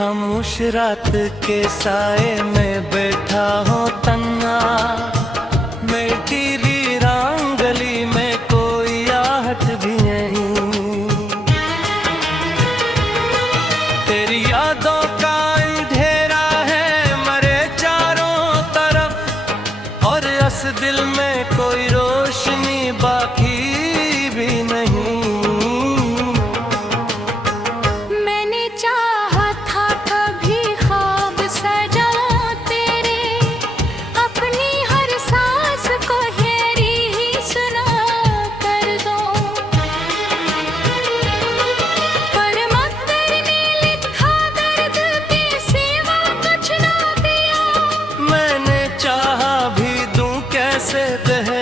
खामोश रात के साए में बैठा हो तन्हा, मेरी वीरान गली में कोई आहट भी नहीं। तेरी यादों का अंधेरा है मरे चारों तरफ, और इस दिल में कोई रोशनी बाकी भी नहीं।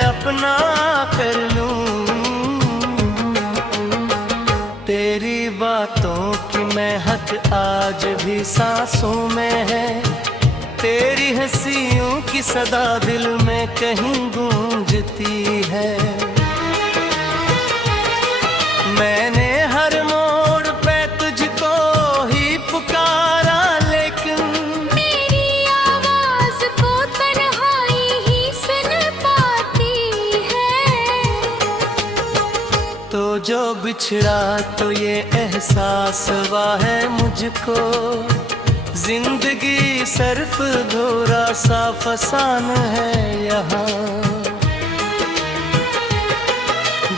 अपना कर लूं तेरी बातों की महक आज भी सांसों में है, तेरी हंसियों की सदा दिल में कहीं गूंजती है। मैंने हर मोड़ पे तुझको ही पुकारा, लेकिन मेरी आवाज को तन्हाई ही सुन पाती है। तो जो बिछड़ा तो ये एहसास हुआ है मुझको, जिंदगी सिर्फ धोरा सा फसान है यहाँ।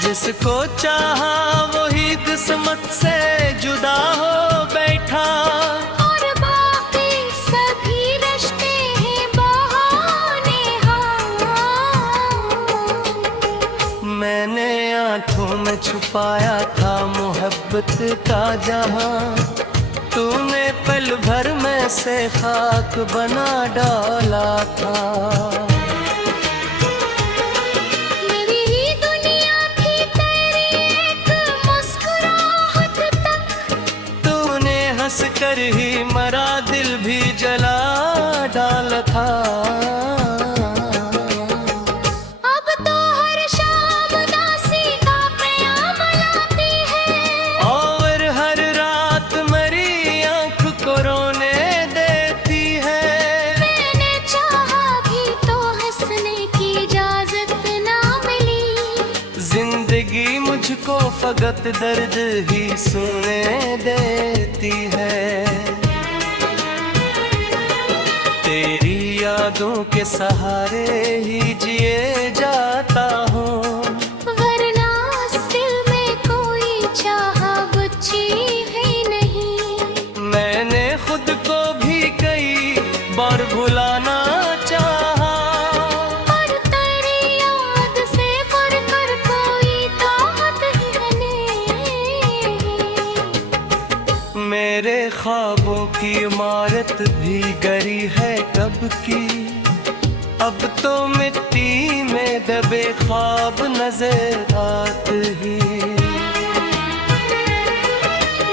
जिसको चाहा वही किस्मत से जुदा हो बैठा, और बाकी सभी रिश्ते हैं बहाने हाँ। मैंने आंखों में छुपाया था मोहब्बत का जहां, तूने पल भर में से खाक बना डाला था। मेरी ही दुनिया थी तेरी एक मुस्कुराहट तक, तूने हंस कर ही मरा दिल भी जला डाला था। जिंदगी मुझको फकत दर्द ही सुने देती है, तेरी यादों के सहारे ही जिए जाता हूँ। वरना इस दिल में कोई चाह बुझी ही नहीं। मैंने खुद को भी कई बार भुलाना चाहा, मेरे ख्वाबों की इमारत भी गरी है कब की, अब तो मिट्टी में दबे ख्वाब नजर आते ही।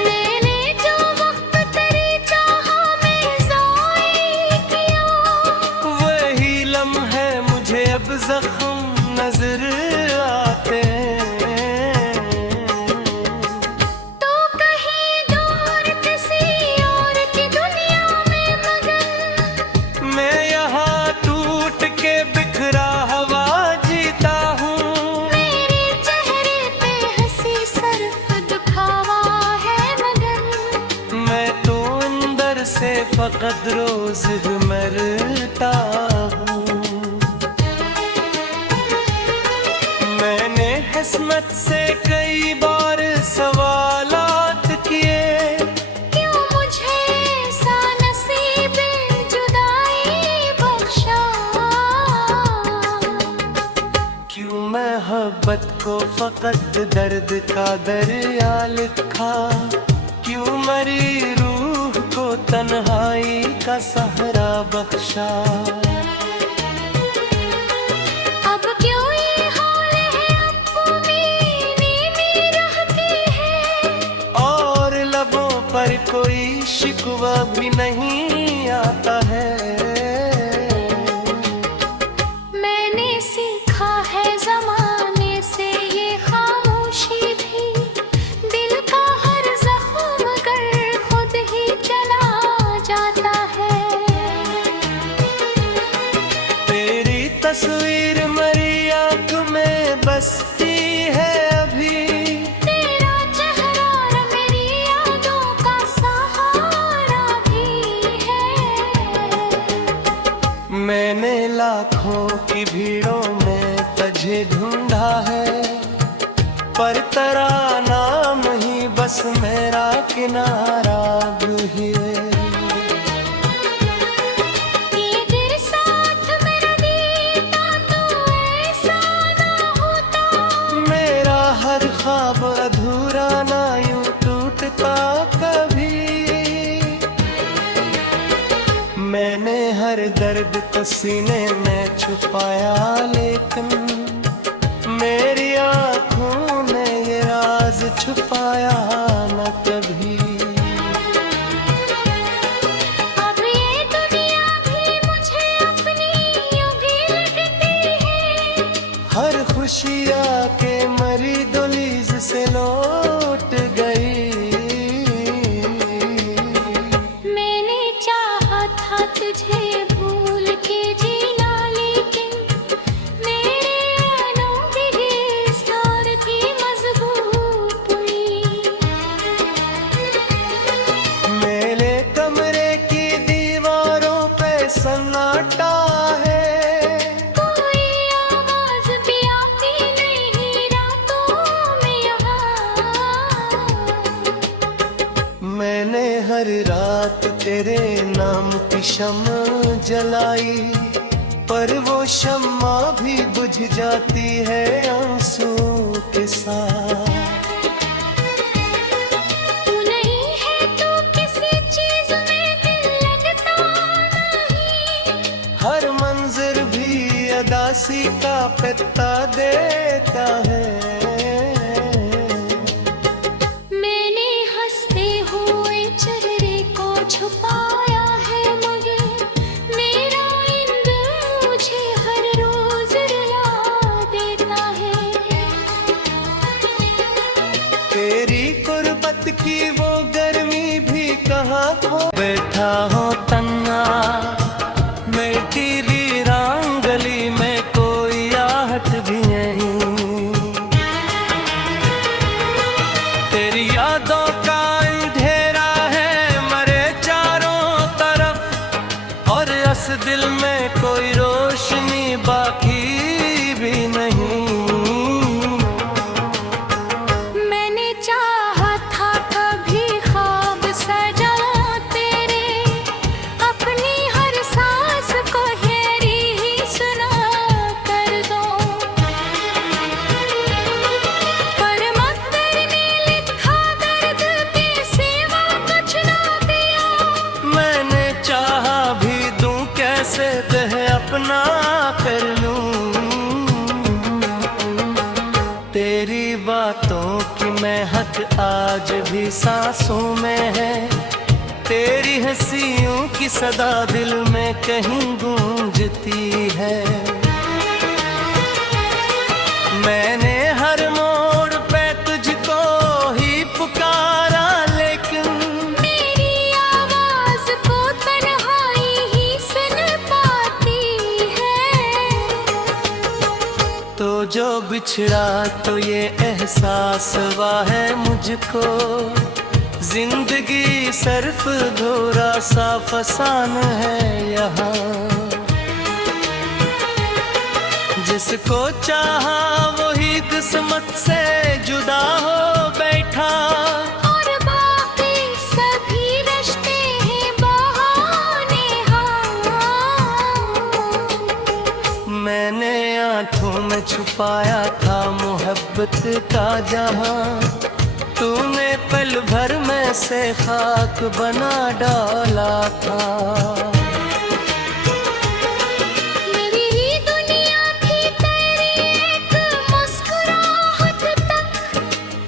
मैंने जो वक्त तेरी चाह में ज़ाया किया, वही लम्हे मुझे अब जख्म नजर आते हैं। से फकत रोज मरता हूँ। मैंने किस्मत से कई बार सवालात किए, क्यों मुझे ऐसा नसीब जुदाई बख्शा, क्यों मोहब्बत को फकत दर्द का दरिया लिखा, क्यों मरी रूह को तन्हाई का सहारा बख्शा। अब क्यों ये हाल है अब उम्मीदें में रहती है, और लबों पर कोई शिकवा भी नहीं आता है। मैंने सीखा है ज़माने से ये खामोशी भी, दिल का हर जख्म कर खुद ही चला तस्वीर मेरी आंख में बसती है अभी। तेरा चेहरा और मेरी यादों का सहारा भी है। मैंने लाखों की भीड़ों में तुझे ढूंढा है, पर तेरा नाम ही बस मेरा किनारा भी है। ख्वाब अधूरा ना यूं टूटता कभी। मैंने हर दर्द को सीने में छुपाया, लेकिन मेरी आँखों ने ये राज छुपाया न कभी। अब ये दुनिया भी मुझे अपनी यूं ही लगती है। हर खुशी आके मरी दहलीज से लौट गई। मैंने चाहा था तुझे भूल के जीना, लेकिन मेरे आनों की इस डोर थी मजबूत हुई। मेरे कमरे की दीवारों पे सन्नाटा है, कोई आवाज भी आती नहीं रातों में यहाँ। मैंने हर रात तेरे नाम की शम्मा जलाई, पर वो शम्मा भी बुझ जाती है आंसू के साथ। तू नहीं है तो किसी चीज में दिल लगता नहीं। हर मंजर भी अदासी का पत्ता देता है। मैंने हंसते हुए चेहरे को छुपाया है, मगर मेरा इंद मुझे हर रोज रुला देता है। तेरी गुर्बत की वो गर्मी भी कहाँ खो बैठा हो तन्हा। मेरी वीरान गली में कोई आहट भी नहीं। तेरी यादों का अंधेरा है मरे चारों तरफ, और इस दिल में कोई रोशनी बाकी भी नहीं। मैंने चाहा था कभी ख्वाब सजाऊं तेरे, अपनी हर सांस को हेरी ही सुना कर दूं। पर मकदर ने लिखा दर्द के सिवा कुछ ना दिया। मैंने चाहा भी दूं कैसे देह अपना कर लूं। तेरी बातों की महक आज भी सांसों में है, तेरी हंसियों की सदा दिल में कहीं गूंजती है। मैंने हर मोड़ पे तुझको ही पुकारा, लेकिन मेरी आवाज को तन्हाई ही सुन पाती है। तो जो बिछड़ा तो ये एहसास हुआ है मुझको, जिंदगी सर्फ धोरा सा फसान है यहाँ। जिसको चाहा वही किस्मत से जुदा हो बैठा, और बाकी सभी रिश्ते हैं बहाने हाँ। मैंने आंखों में छुपाया था मोहब्बत का जहां, तूने पल भर में से खाक बना डाला था। मेरी ही दुनिया थी तेरी एक मुस्कुराहट तक,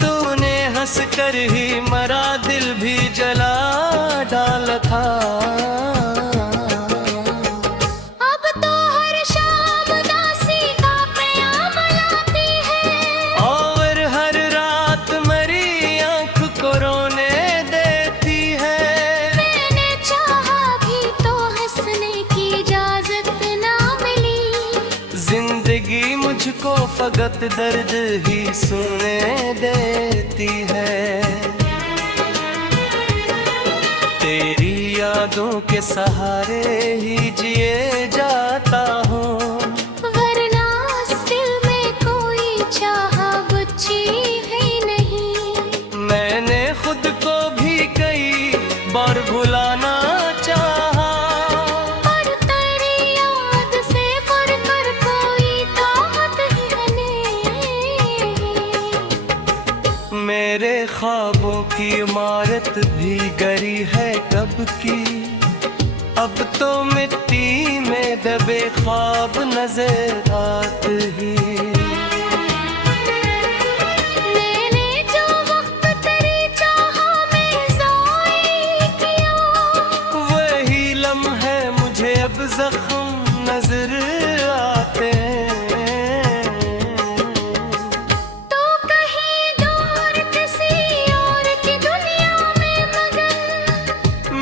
तूने हंस कर ही मरा दिल भी जला डाला था। अब तो हर शाम दासी का प्याम लाती है, और हर रात मेरी आंख को रोने देती है। मैंने चाहा भी तो हंसने की इजाजत ना मिली। वक्त दर्द ही सुनने देती है। तेरी यादों के सहारे ही जिए जाता हूँ, वरना इस दिल में कोई चाहा बच्ची है नहीं। मैंने खुद को भी कई बार भुलाना चाहा, पर तेरी याद से बढ़कर कोई ताकत है नहीं। मेरे ख्वाबों की इमारत भी गरी है कब की, अब तो मिट्टी में दबे ख्वाब नजर आते ही। मैंने जो वक्त तेरी चाह में ज़ाया किया, वही लम्हे मुझे अब जख्म नजर आते हैं। तो कहीं दूर किसी और की दुनिया में मगन,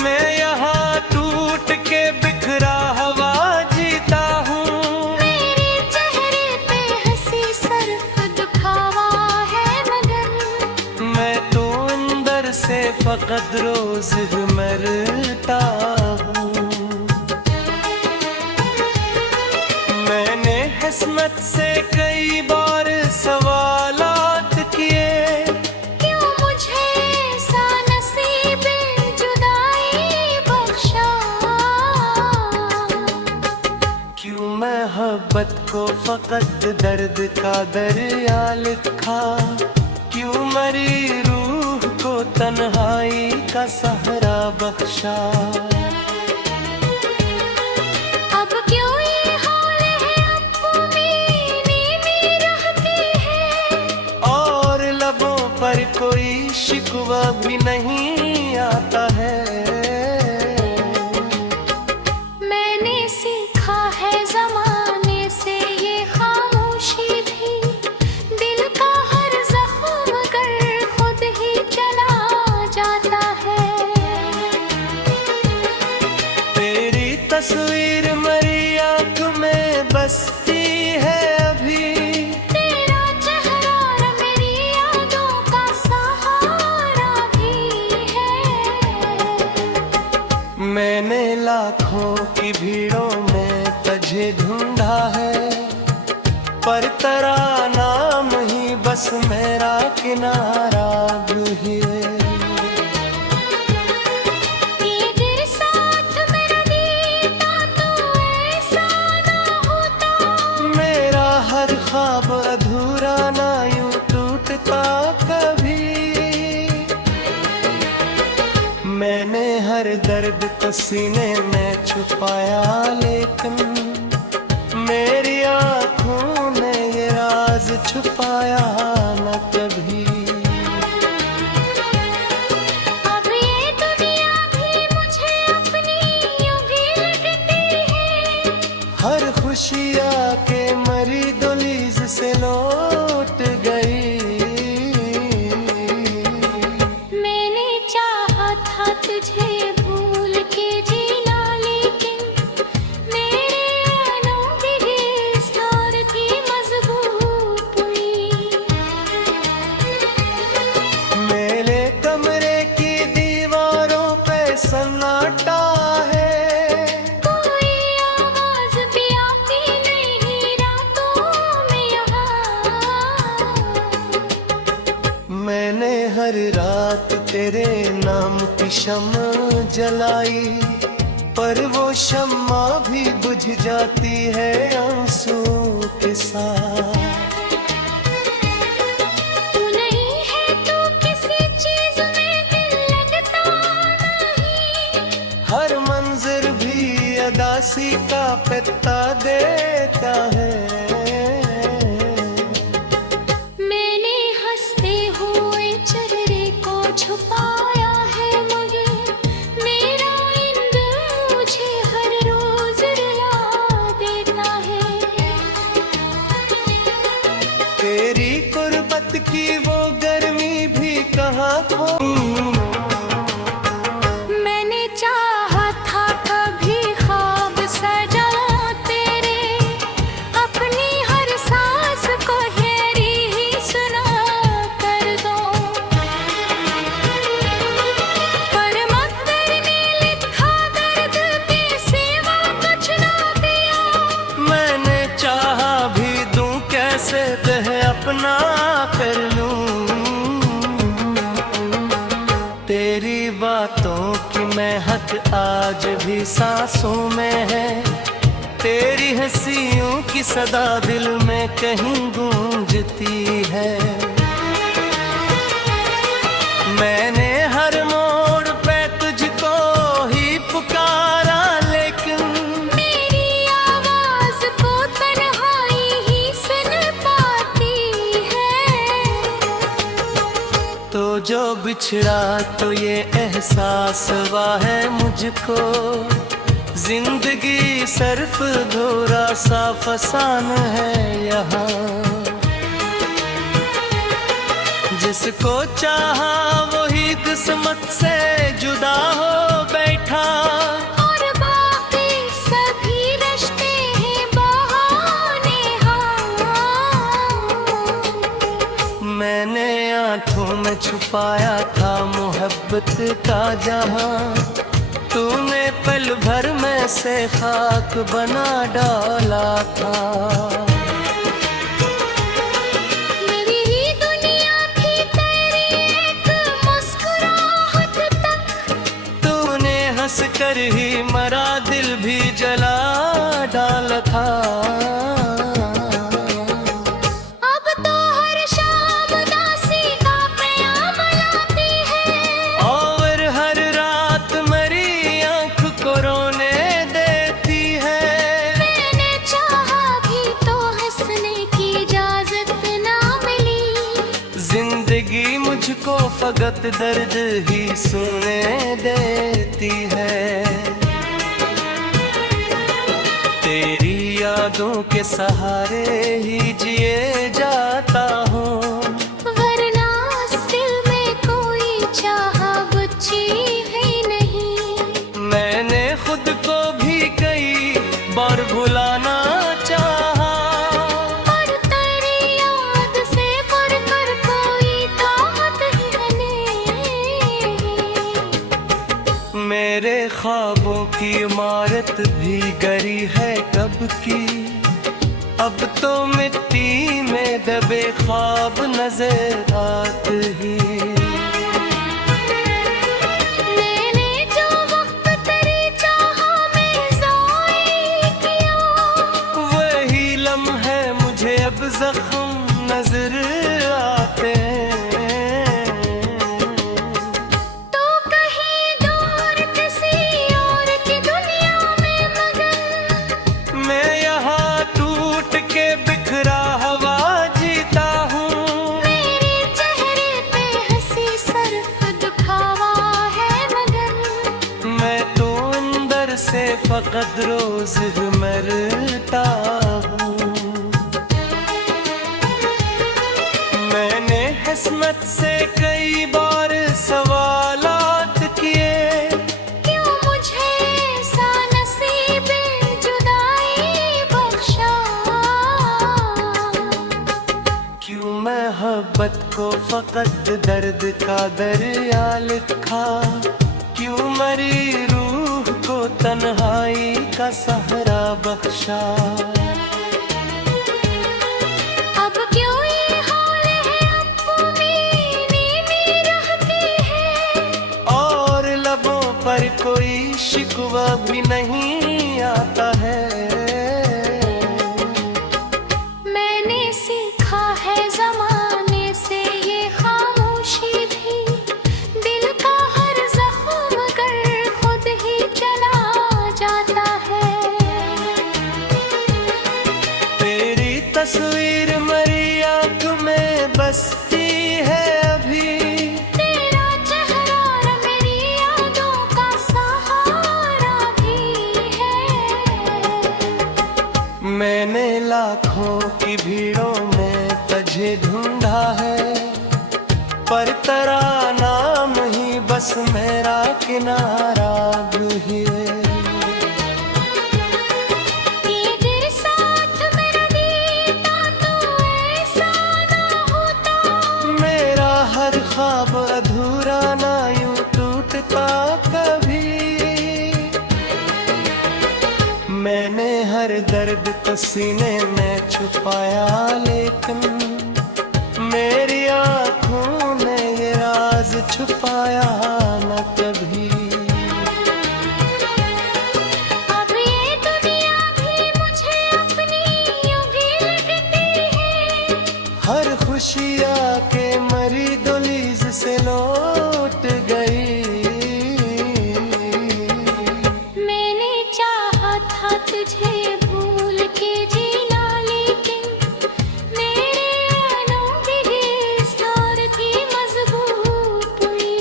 मैं यहाँ टूट के बिखरा हुआ जीता हूँ। मेरे चेहरे पे हंसी सिर्फ दिखावा है मगन। मैं तो अंदर से फकत रोज ही मरता हूँ। मैंने किस्मत से कई बार सवालात किए, क्यों मुझे ऐसा नसीब जुदाई बख्शा। क्यों मोहब्बत को फकत दर्द का दरिया लिखा, क्यों मरी रूह को तन्हाई का सहारा बख्शा। अब क्यों ये हाल है, अब में रहती है, और लबों पर कोई शिकवा भी नहीं आता है। मैंने सीखा है ज़माने से ये खामोशी भी, दिल का हर जख्म कर खुद ही चला जाता है। तेरी तस्वीर मेरी आँख में बसती है अभी, तेरा चेहरा मेरी यादों का सहारा भी है। मैंने लाखों की भीड़ों में तुझे ढूंढा है, पर तेरा नाम ही बस मेरा किनारा भी है। ये तेरे साथ मेरा बीता तो ऐसा ना होता, मेरा हर ख्वाब अधूरा ना यूं टूटता कभी। मैंने हर दर्द को सीने में छुपाया, लेकिन मेरी आँखों ने ये राज छुपाया न कभी। अब ये दुनिया भी मुझे अपनी यूं गिरती है, हर खुशी आके मरी दुलीज से लौट गई। मैंने चाहा था तुझे भूल के जीना, लेकिन मेरे आनों की इस तार थी मजबूत हुई। मेरे कमरे की दीवारों पे सन्नाटा है, कोई आवाज भी आती नहीं रातों में यहाँ। मैंने हर रात तेरे नाम की शम्मा जलाई, पर वो शम्मा भी बुझ जाती है आंसू के साथ। तू नहीं है तो किसी चीज में दिल लगता नहीं, हर मंजर भी अदासी का पत्ता देता है। मैंने हंसते हुए चेहरे को छुपाया है, मगर मेरा इंद मुझे हर रोज रुला देता है। तेरी गुर्बत की वो गर्मी भी कहाँ खो। मैंने चाहा था कभी ख्वाब सजा तेरे, अपनी हर सांस को तेरी बातों की महक आज भी सांसों में है, तेरी हंसियों की सदा दिल में कहीं गूंजती है। मैंने हर मोड़ पे तुझको ही पुकारा, लेकिन मेरी आवाज को तन्हाई ही सुन पाती है। तो जो बिछड़ा तो ये एहसास हुआ है मुझको, जिंदगी सर्फ धोरा सा फसान है यहाँ। जिसको चाहा वही किस्मत से जुदा हो बैठा, और बाकी सभी रिश्ते हैं बहाने हाँ। मैंने आंखों में छुपाया था मोहब्बत का जहां, तूने पल भर में से खाक बना डाला था। मेरी ही दुनिया थी तेरी एक मुस्कुराहट तक, तूने हंस कर ही मरा दिल भी जला डाला था। अब तो हर शाम उदासी का प्याम लाती है, और हर रात मरी आंख को रोने देती है। मैंने चाहा भी तो हंसने की इजाजत ना मिली, जिंदगी मुझको फकत दर्द ही सुनने देती है। तेरी यादों के सहारे ही जिए जाता हूँ, वरना इस दिल में कोई चाहा बुझी है नहीं। मैंने खुद को भी कई बार भुलाना चाहा, पर तेरी याद से बढ़कर कोई ताकत ही नहीं। मेरे ख्वाबों की इमारत भी गरी है कब की, अब तो मिट्टी में दबे ख्वाब नजर आते ही। मैंने जो वक्त तेरी चाहा में ज़ाया किया, वही लम्हे मुझे अब जख्म नजर आते हैं। तो कहीं दूर किसी और की दुनिया में मगन, मैं यहाँ टूट के बिखरा हुआ जीता हूँ। मेरे चेहरे पे हंसी सरफ दुखावा है मगन। मैं तो अंदर से फकत रोज मरता हूँ। मैंने किस्मत से कई बार सवालात किए, क्यों मुझे ऐसा नसीब जुदाई बख्शा, क्यों मोहब्बत को फकत दर्द का दरिया लिखा, क्यों मरी रूह को तन्हाई का सहारा बख्शा। अब क्यों ये हाल है अपनी नींद रहती है, और लबों पर कोई शिकवा भी नहीं आता है। मैंने सीखा है ज़माने से ये खामोशी भी, दिल का हर जख्म कर खुद ही चला जाता है। तेरी तस्वीर मरी आंख में बसती है अभी, तेरा चेहरा मेरी यादों का सहारा भी है। मैंने लाखों की भीड़ों में तुझे ढूंढा है, पर तेरा नाम ही बस मेरा किनारा भी है। ये दिल साथ मेरा देता तो ऐसा ना होता, मेरा हर ख्वाब अधूरा ना यूं टूटता कभी। मैंने हर दर्द को सीने में छुपाया, लेकिन मेरी आंखों ने ये राज छुपा छुपाया न कभी। अब ये दुनिया भी मुझे अपनी यूं ही लगती है। हर खुशी आके मरी दलीज से लौट गई। मैंने चाहा था तुझे भूल के जीना, लेकिन मेरे आनों की इस तार थी मजबूत हुई।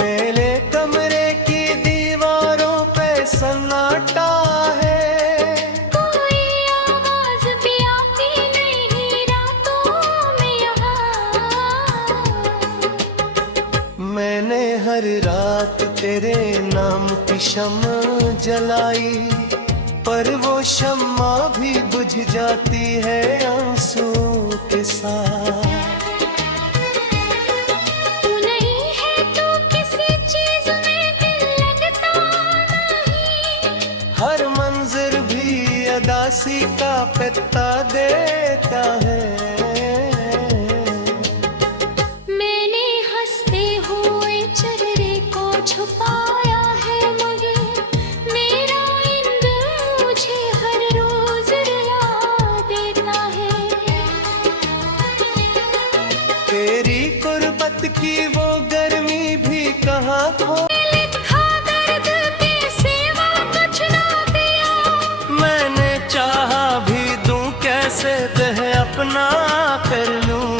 मेरे कमरे की दीवारों पे सन्नाटा है। कोई आवाज भी आती नहीं रातों में यहाँ। मैंने हर रात तेरे नाम की शम्मा जलाई, पर वो शम्मा भी बुझ जाती है आंसू के साथ। तू नहीं है तो किसी चीज में दिल लगता नहीं। हर मंजर भी अदासी का पत्ता देता है। मैंने हंसते हुए चेहरे को छुपाया है, मगर मेरा इंद मुझे हर रोज रुला देता है। तेरी गुर्बत की वो गर्मी भी कहाँ खो। लिखा दर्द के सिवा कुछ ना दिया। मैंने चाहा भी दूं कैसे दह अपना कर लूं।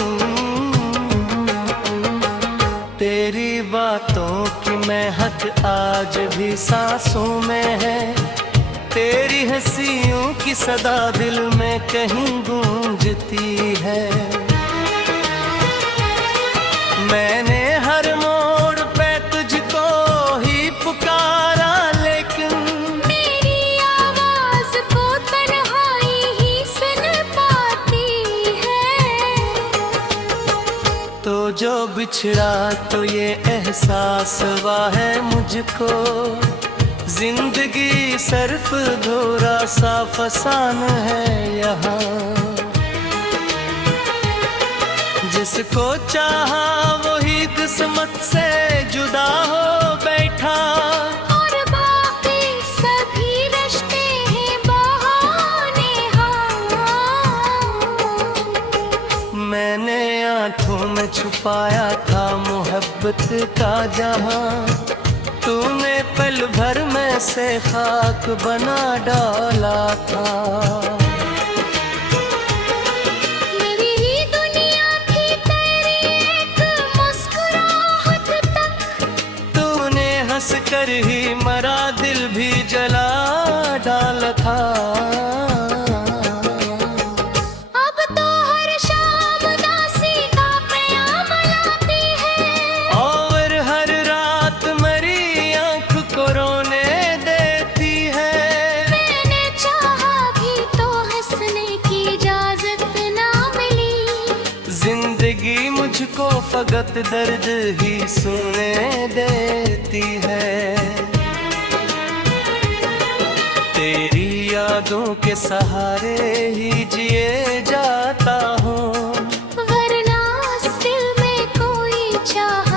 तेरी बातों की महक आज भी सांसों में है। तेरी हंसियों की सदा दिल में कहीं गूंजती है। मैंने हर मोड़ पे तुझको ही पुकारा, लेकिन मेरी आवाज को तन्हाई ही सुन पाती है। तो जो बिछड़ा तो ये एहसास हुआ है मुझको। जिंदगी सर्फ घोरा सा फसान है यहाँ। जिसको चाहा वही किस्मत से जुदा हो बैठा। और बाकी सभी रिश्ते हैं बहाने हाँ। मैंने आंखों में छुपाया था मोहब्बत का जहां। तूने पल भर में से खाक बना डाला था। मेरी ही दुनिया थी तेरी एक मुस्कुराहट तक। तूने हंस कर ही मरा दिल भी जला डाला था। अब तो हर शाम उदासी का प्याम लाती है। और हर रात मरी आंख को रोने देती है। मैंने चाहा भी तो हंसने की इजाजत ना मिली। जिंदगी मुझको फकत दर्द ही सुनने देती है। तेरी यादों के सहारे ही जिए जाता हूँ। वरना इस दिल में कोई चाह